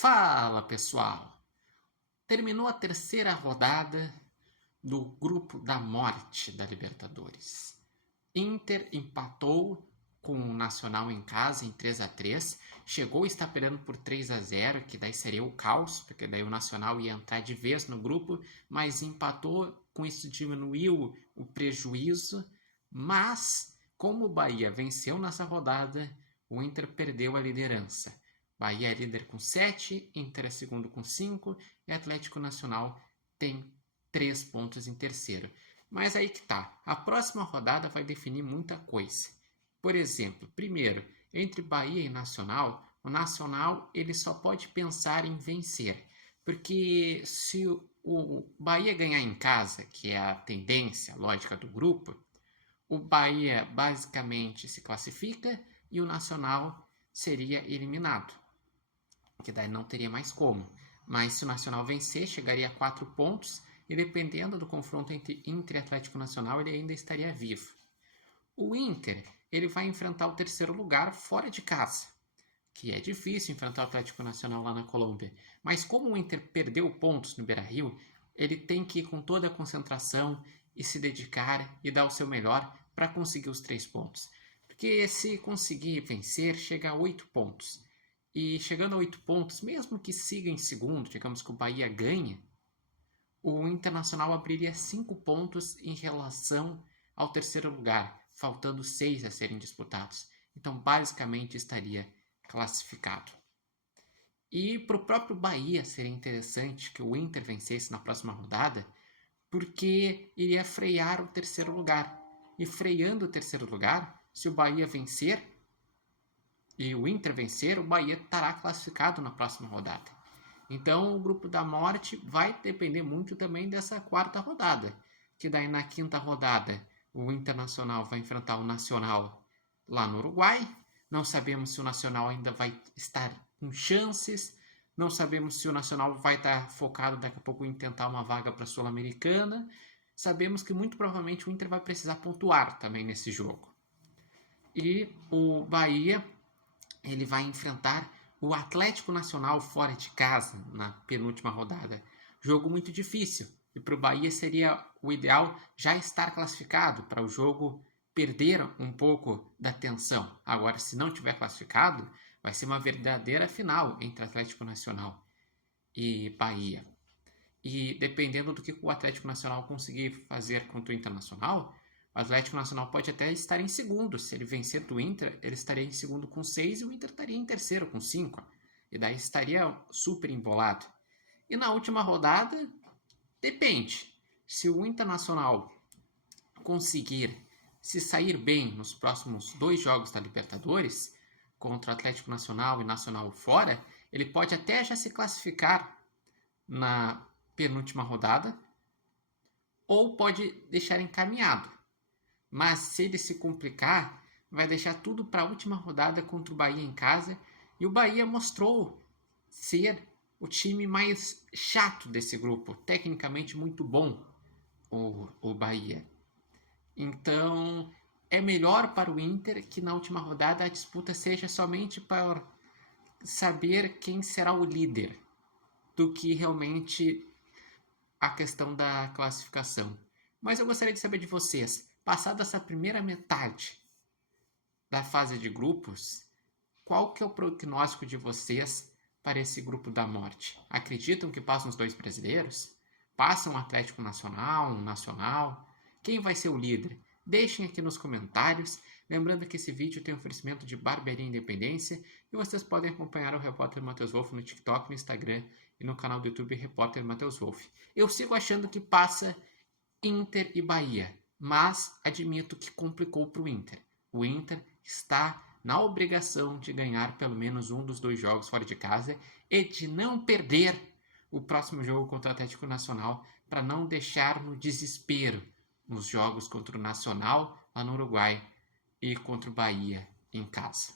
Fala, pessoal! Terminou a terceira rodada do grupo da morte da Libertadores. Inter empatou com o Nacional em casa em 3-3, chegou a estar perdendo por 3-0, que daí seria o caos, porque daí o Nacional ia entrar de vez no grupo, mas empatou, com isso diminuiu o prejuízo, mas como o Bahia venceu nessa rodada, o Inter perdeu a liderança. Bahia é líder com 7, Inter é segundo com 5 e Atlético Nacional tem 3 pontos em terceiro. Mas aí que tá, a próxima rodada vai definir muita coisa. Por exemplo, primeiro, entre Bahia e Nacional, o Nacional ele só pode pensar em vencer. Porque se o Bahia ganhar em casa, que é a tendência lógica do grupo, o Bahia basicamente se classifica e o Nacional seria eliminado, que daí não teria mais como. Mas se o Nacional vencer, chegaria a 4 pontos e dependendo do confronto entre Inter e Atlético Nacional, ele ainda estaria vivo. O Inter ele vai enfrentar o terceiro lugar fora de casa, que é difícil enfrentar o Atlético Nacional lá na Colômbia. Mas como o Inter perdeu pontos no Beira-Rio, ele tem que ir com toda a concentração e se dedicar e dar o seu melhor para conseguir os 3 pontos. Porque se conseguir vencer, chega a 8 pontos. E chegando a 8 pontos, mesmo que siga em segundo, digamos que o Bahia ganhe, o Internacional abriria 5 pontos em relação ao terceiro lugar, faltando 6 a serem disputados. Então, basicamente, estaria classificado. E para o próprio Bahia seria interessante que o Inter vencesse na próxima rodada, porque iria frear o terceiro lugar. E freando o terceiro lugar, se o Bahia vencer e o Inter vencer, o Bahia estará classificado na próxima rodada. Então o grupo da morte vai depender muito também dessa quarta rodada, que daí na quinta rodada o Internacional vai enfrentar o Nacional lá no Uruguai. Não sabemos se o Nacional ainda vai estar com chances, não sabemos se o Nacional vai estar focado daqui a pouco em tentar uma vaga para a Sul-Americana. Sabemos que muito provavelmente o Inter vai precisar pontuar também nesse jogo. E o Bahia ele vai enfrentar o Atlético Nacional fora de casa na penúltima rodada. Jogo muito difícil. E para o Bahia seria o ideal já estar classificado para o jogo perder um pouco da tensão. Agora, se não tiver classificado, vai ser uma verdadeira final entre Atlético Nacional e Bahia. E dependendo do que o Atlético Nacional conseguir fazer contra o Internacional, o Atlético Nacional pode até estar em segundo. Se ele vencer do Inter, ele estaria em segundo com 6 e o Inter estaria em terceiro com 5. E daí estaria super embolado. E na última rodada, depende. Se o Internacional conseguir se sair bem nos próximos 2 jogos da Libertadores, contra o Atlético Nacional e Nacional fora, ele pode até já se classificar na penúltima rodada, ou pode deixar encaminhado. Mas se ele se complicar, vai deixar tudo para a última rodada contra o Bahia em casa. E o Bahia mostrou ser o time mais chato desse grupo. Tecnicamente muito bom o Bahia. Então é melhor para o Inter que na última rodada a disputa seja somente para saber quem será o líder, do que realmente a questão da classificação. Mas eu gostaria de saber de vocês, passada essa primeira metade da fase de grupos, qual que é o prognóstico de vocês para esse grupo da morte? Acreditam que passam os 2 brasileiros? Passam o Atlético Nacional, um Nacional? Quem vai ser o líder? Deixem aqui nos comentários. Lembrando que esse vídeo tem oferecimento de Barbearia Independência e vocês podem acompanhar o Repórter Matheus Wolff no TikTok, no Instagram e no canal do YouTube Repórter Matheus Wolff. Eu sigo achando que passa Inter e Bahia, mas admito que complicou para o Inter. O Inter está na obrigação de ganhar pelo menos um dos 2 jogos fora de casa e de não perder o próximo jogo contra o Atlético Nacional para não deixar no desespero nos jogos contra o Nacional lá no Uruguai e contra o Bahia em casa.